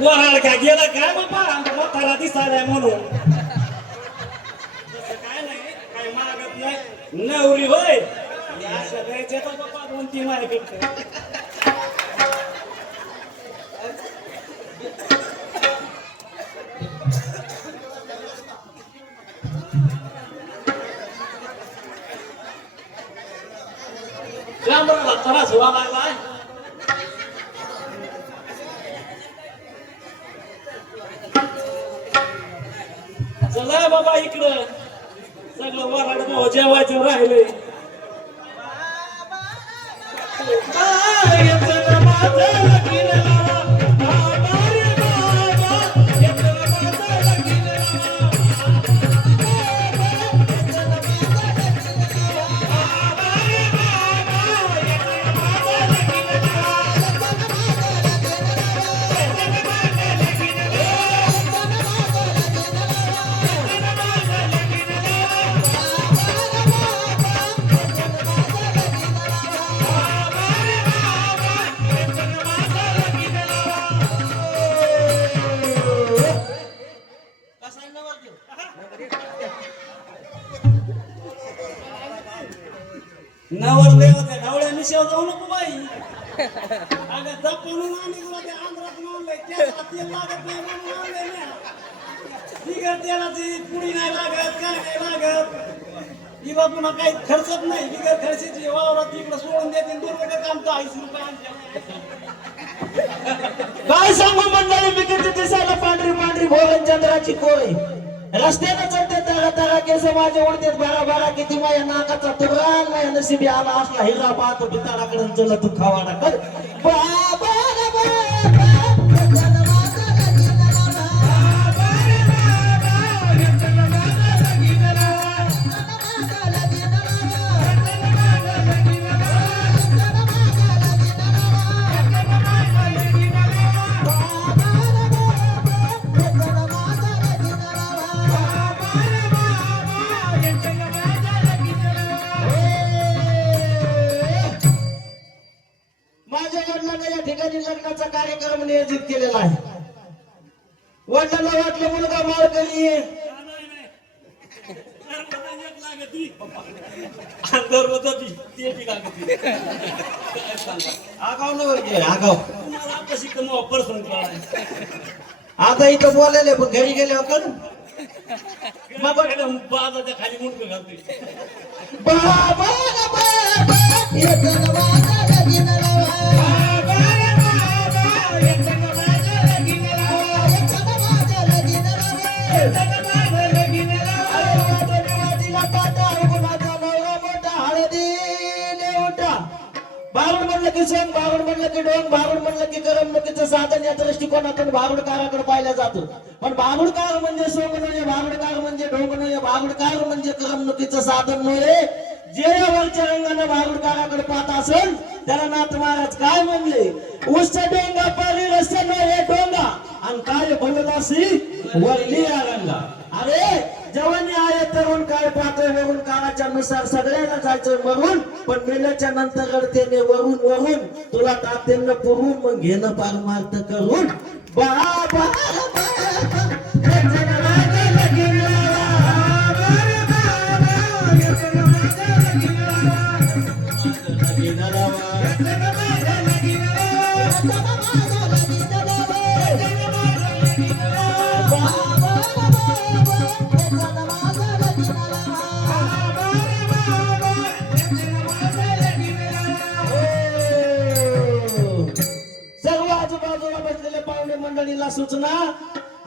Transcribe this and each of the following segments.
वराड का गेला काय बाबा म्हातारा दिसायलाय म्हणून तसं काय नाही काय मागत नाही नवरी होय अशा द्यायच्या तर बाबा 2-3 माझ्याकडे लांबरा त्रास व्हायला लागलाय चला बाबा इकडं सगळं वराड भाऊ जेवायचं राहिले नवरले होते ढवळ्या मिशेव जाऊ नको बाई अगं जपून आणि तुला ते आंध्रात आणलंय त्याला तेल लागत नाही म्हणून आणलंय ना बिगर तेलाची पुडी नाही लागत काय नाही लागत ही बा पुन्हा काही खर्चत नाही बिगर खर्चाची वावरात तिकडं सोडून देते 2 रुपये काम तर 80 रुपये आणते काय सांगू मंडळी मी किती दिसायला पांढरी पांढरी भोवन चंद्राची कोळी रस्त्यानं चढते तारा तारा केस माझे उडतेत बारा बारा किती माझ्या नाकाचा तुरान माझ्या नशिबी आला असला हिरा पाहतो भिताडाकडे चल तू खावाडा कर बाबा लग्नाचा कार्यक्रम नियोजित केलेला आहे वडिलांना वाटलं मुलगा माळकरी आता इथं बोलायला पण घरी गेले कर बाजाच्या खाली मुंडक घालतोय बारुड म्हणलं की सण बारुड म्हणलं की डोंग बारुड म्हणलं की करमणुकीचं साधन या दृष्टिकोनातून बारुडकाराकडे पाहिलं जातं पण बारुडकार म्हणजे सोंग नव्हे बारुडकार म्हणजे डोंग नव्हे बारुडकार म्हणजे करमणुकीचं साधन नव्हे जे वरच्या रंगानं बारुडकाराकडे पाहत असेल त्याला नाथ महाराज काय म्हणले उष्ट डोंगा पारी रस्त्यानं हे डोंगा आणि काय भलदासी वरली या रंगा अरे जवानी आहे तरुण काय पाहतोय वरून काळाच्या नुसार सगळ्यांना जायचंय मरून पण मेल्याच्या नंतर रडतेने वरून वरून तुला तात्यांना पुरून मग घेणं पारमार्थ करून बाबा मंडळीला सूचना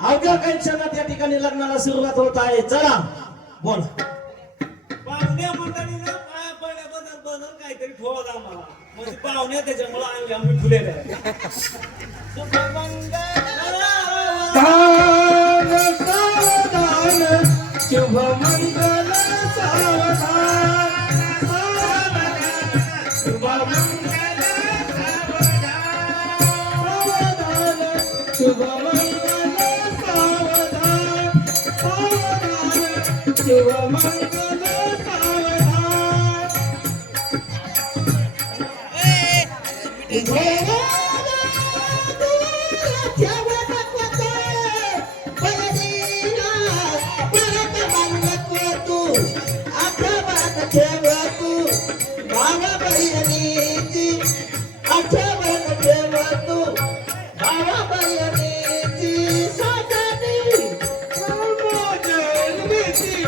अवघ्या काही क्षणात या ठिकाणी लग्नाला सुरुवात होत आहे चला बोल पाहुण्या मंडळीनं पाया पडल्याबद्दल काहीतरी ठेवत आम्हाला म्हणजे पाहुण्या त्याच्यामुळे आणले आम्ही फुलेले शुभ मंगल सावधान शुभमंगल सावधान शुभमंगल सावधान शुभमंगल आठवण ठेव तू भावा बहिणीची साधनी मोजल भीती